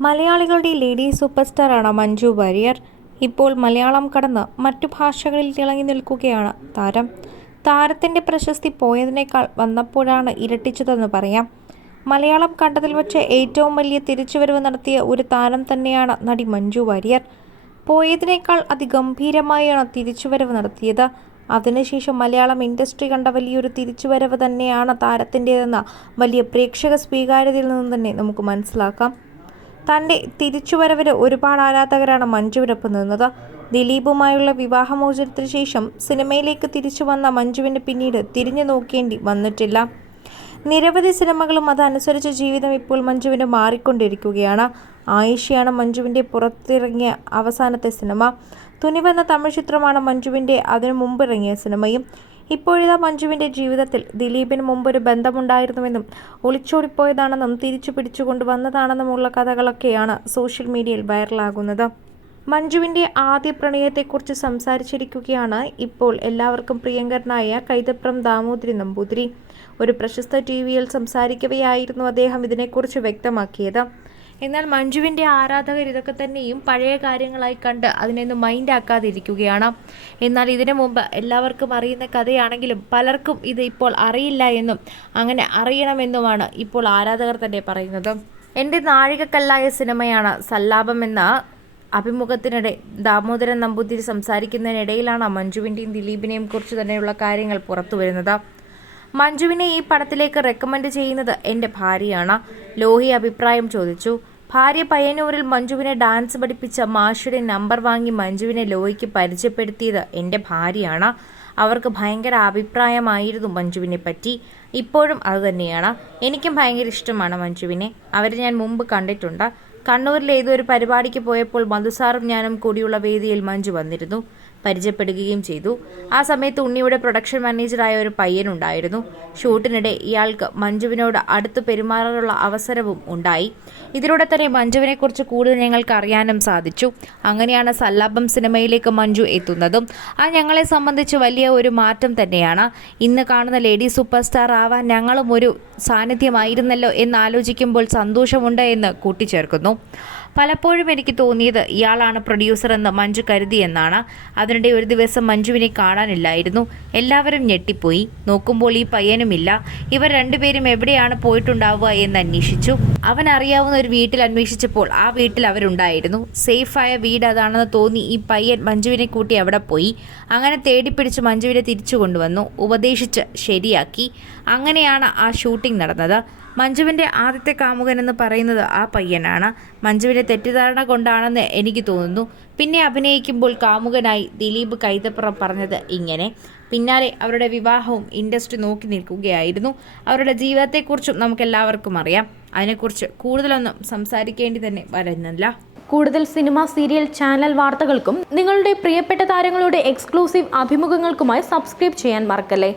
മലയാളികളുടെ lady super സ്റ്റാറാണ് മഞ്ജു വാര്യർ. ഇപ്പോൾ മലയാളം കടന്ന് മറ്റു ഭാഷകളിൽ തിളങ്ങി നിൽക്കുകയാണ് താരം. താരത്തിന്റെ പ്രശസ്തി പോയതിനേക്കാൾ വന്നപ്പോഴാണ് ഇരട്ടിച്ചതെന്ന് പറയാം. മലയാളം കണ്ടതിൽ വെച്ച് ഏറ്റവും വലിയ തിരിച്ചുവരവ് നടത്തിയ ഒരു താരം തന്നെയാണ് നടി മഞ്ജു വാര്യർ. പോയതിനേക്കാൾ അതിഗംഭീരമായാണ് തിരിച്ചുവരവ് നടത്തിയത്. അതിനുശേഷം മലയാളം ഇൻഡസ്ട്രി കണ്ട വലിയൊരു തിരിച്ചുവരവ് തന്നെയാണ് താരത്തിന്റെതെന്ന വലിയ പ്രേക്ഷക സ്വീകാര്യതയിൽ നിന്ന് തന്നെ നമുക്ക് മനസ്സിലാക്കാം. തന്റെ തിരിച്ചുവരവിന് ഒരുപാട് ആരാധകരാണ് മഞ്ജുവിനൊപ്പം നിന്നത്. ദിലീപുമായുള്ള വിവാഹമോചനത്തിന് ശേഷം സിനിമയിലേക്ക് തിരിച്ചു വന്ന മഞ്ജുവിന് പിന്നീട് തിരിഞ്ഞു നോക്കേണ്ടി വന്നിട്ടില്ല. നിരവധി സിനിമകളും അതനുസരിച്ച് ജീവിതം ഇപ്പോൾ മഞ്ജുവിന് മാറിക്കൊണ്ടിരിക്കുകയാണ്. ആയിഷയാണ് മഞ്ജുവിന്റെ പുറത്തിറങ്ങിയ അവസാനത്തെ സിനിമ. തുനിവെന്ന തമിഴ് ചിത്രമാണ് മഞ്ജുവിന്റെ അതിനു മുമ്പ് ഇറങ്ങിയ സിനിമയും. ഇപ്പോഴിതാ മഞ്ജുവിന്റെ ജീവിതത്തിൽ ദിലീപിന് മുമ്പൊരു ബന്ധമുണ്ടായിരുന്നുവെന്നും ഒളിച്ചോടിപ്പോയതാണെന്നും തിരിച്ചു പിടിച്ചുകൊണ്ട് വന്നതാണെന്നുമുള്ള കഥകളൊക്കെയാണ് സോഷ്യൽ മീഡിയയിൽ വൈറലാകുന്നത്. മഞ്ജുവിന്റെ ആദ്യ പ്രണയത്തെക്കുറിച്ച് സംസാരിച്ചിരിക്കുകയാണ് ഇപ്പോൾ എല്ലാവർക്കും പ്രിയങ്കരനായ കൈതപ്രം ദാമോദരി നമ്പൂതിരി ഒരു പ്രശസ്ത ടി വിയിൽ സംസാരിക്കവെയായിരുന്നു അദ്ദേഹം ഇതിനെക്കുറിച്ച് വ്യക്തമാക്കിയത്. എന്നാൽ മഞ്ജുവിന്റെ ആരാധകർ ഇതൊക്കെ തന്നെയും പഴയ കാര്യങ്ങളായി കണ്ട് അതിനെയൊന്നും മൈൻഡ് ആക്കാതിരിക്കുകയാണ്. എന്നാൽ ഇതിനു മുമ്പ് എല്ലാവർക്കും അറിയുന്ന കഥയാണെങ്കിലും പലർക്കും ഇത് ഇപ്പോൾ അറിയില്ല എന്നും അങ്ങനെ അറിയണമെന്നുമാണ് ഇപ്പോൾ ആരാധകർ തന്നെ പറയുന്നത്. എന്റെ നാഴികക്കല്ലായ സിനിമയാണ് സല്ലാപം എന്ന അഭിമുഖത്തിനിടെ ദാമോദരൻ നമ്പൂതിരി സംസാരിക്കുന്നതിനിടയിലാണ് മഞ്ജുവിന്റെയും ദിലീപിനെയും കുറിച്ച് തന്നെയുള്ള കാര്യങ്ങൾ പുറത്തു വരുന്നത്. മഞ്ജുവിനെ ഈ പടത്തിലേക്ക് റെക്കമെൻഡ് ചെയ്യുന്നത് എന്റെ ഭാര്യയാണ്. ലോഹി അഭിപ്രായം ചോദിച്ചു. ഭാര്യ പയ്യന്നൂരിൽ മഞ്ജുവിനെ ഡാൻസ് പഠിപ്പിച്ച മാഷുടെ നമ്പർ വാങ്ങി മഞ്ജുവിനെ ലോഹിക്ക് പരിചയപ്പെടുത്തിയത് എന്റെ ഭാര്യയാണ്. അവർക്ക് ഭയങ്കര അഭിപ്രായമായിരുന്നു മഞ്ജുവിനെ പറ്റി. ഇപ്പോഴും അതുതന്നെയാണ് എനിക്കും ഭയങ്കര ഇഷ്ടമാണ് മഞ്ജുവിനെ. അവരെ ഞാൻ മുമ്പ് കണ്ടിട്ടുണ്ട്. കണ്ണൂരിലെ ഏതൊരു പരിപാടിക്ക് പോയപ്പോൾ മധുസാറും ഞാനും കൂടിയുള്ള വേദിയിൽ മഞ്ജു വന്നിരുന്നു. പരിചയപ്പെടുകയും ചെയ്തു. ആ സമയത്ത് ഉണ്ണിയുടെ പ്രൊഡക്ഷൻ മാനേജറായ ഒരു പയ്യനുണ്ടായിരുന്നു ഷൂട്ടിനിടെ ഇയാൾക്ക് മഞ്ജുവിനോട് അടുത്ത് പെരുമാറാനുള്ള അവസരവും ഉണ്ടായി. ഇതിലൂടെ തന്നെ മഞ്ജുവിനെക്കുറിച്ച് കൂടുതൽ ഞങ്ങൾക്ക് അറിയാനും സാധിച്ചു. അങ്ങനെയാണ് സല്ലാപം സിനിമയിലേക്ക് മഞ്ജു എത്തുന്നതും. ആ ഞങ്ങളെ സംബന്ധിച്ച് വലിയ ഒരു മാറ്റം തന്നെയാണ്. ഇന്ന് കാണുന്ന ലേഡി സൂപ്പർ സ്റ്റാർ ആവാൻ ഞങ്ങളും ഒരു സാന്നിധ്യമായിരുന്നല്ലോ എന്നാലോചിക്കുമ്പോൾ സന്തോഷമുണ്ട് എന്ന് കൂട്ടിച്ചേർക്കുന്നു. പലപ്പോഴും എനിക്ക് തോന്നിയത് ഇയാളാണ് പ്രൊഡ്യൂസർ എന്ന് മഞ്ജു കരുതി എന്നാണ്. അതിനിടെ ഒരു ദിവസം മഞ്ജുവിനെ കാണാനില്ലായിരുന്നു. എല്ലാവരും ഞെട്ടിപ്പോയി. നോക്കുമ്പോൾ ഈ പയ്യനുമില്ല. ഇവർ രണ്ടുപേരും എവിടെയാണ് പോയിട്ടുണ്ടാവുക എന്ന് അന്വേഷിച്ചു. അവൻ അറിയാവുന്ന ഒരു വീട്ടിൽ അന്വേഷിച്ചപ്പോൾ ആ വീട്ടിൽ അവരുണ്ടായിരുന്നു. സേഫായ വീട് അതാണെന്ന് തോന്നി ഈ പയ്യൻ മഞ്ജുവിനെ കൂട്ടി അവിടെ പോയി. അങ്ങനെ തേടിപ്പിടിച്ച് മഞ്ജുവിനെ തിരിച്ചു കൊണ്ടുവന്നു. ഉപദേശിച്ച് ശരിയാക്കി. അങ്ങനെയാണ് ആ ഷൂട്ടിംഗ് നടന്നത്. മഞ്ജുവിന്റെ ആദ്യത്തെ കാമുകൻ എന്ന് പറയുന്നത് ആ പയ്യനാണ്. മഞ്ജുവിന്റെ തെറ്റിദ്ധാരണ കൊണ്ടാണെന്ന് എനിക്ക് തോന്നുന്നു. പിന്നെ അഭിനയിക്കുമ്പോൾ കാമുകനായി ദിലീപ് കൈതപ്പുറം പറഞ്ഞത് ഇങ്ങനെ. പിന്നാലെ അവരുടെ വിവാഹവും ഇൻഡസ്ട്രി നോക്കി നിൽക്കുകയായിരുന്നു. അവരുടെ ജീവിതത്തെക്കുറിച്ചും നമുക്കെല്ലാവർക്കും അറിയാം. അതിനെക്കുറിച്ച് കൂടുതലൊന്നും സംസാരിക്കേണ്ടി തന്നെ വരുന്നില്ല. കൂടുതൽ സിനിമ സീരിയൽ ചാനൽ വാർത്തകൾക്കും നിങ്ങളുടെ പ്രിയപ്പെട്ട താരങ്ങളുടെ എക്സ്ക്ലൂസീവ് അഭിമുഖങ്ങൾക്കുമായി സബ്സ്ക്രൈബ് ചെയ്യാൻ മറക്കല്ലേ?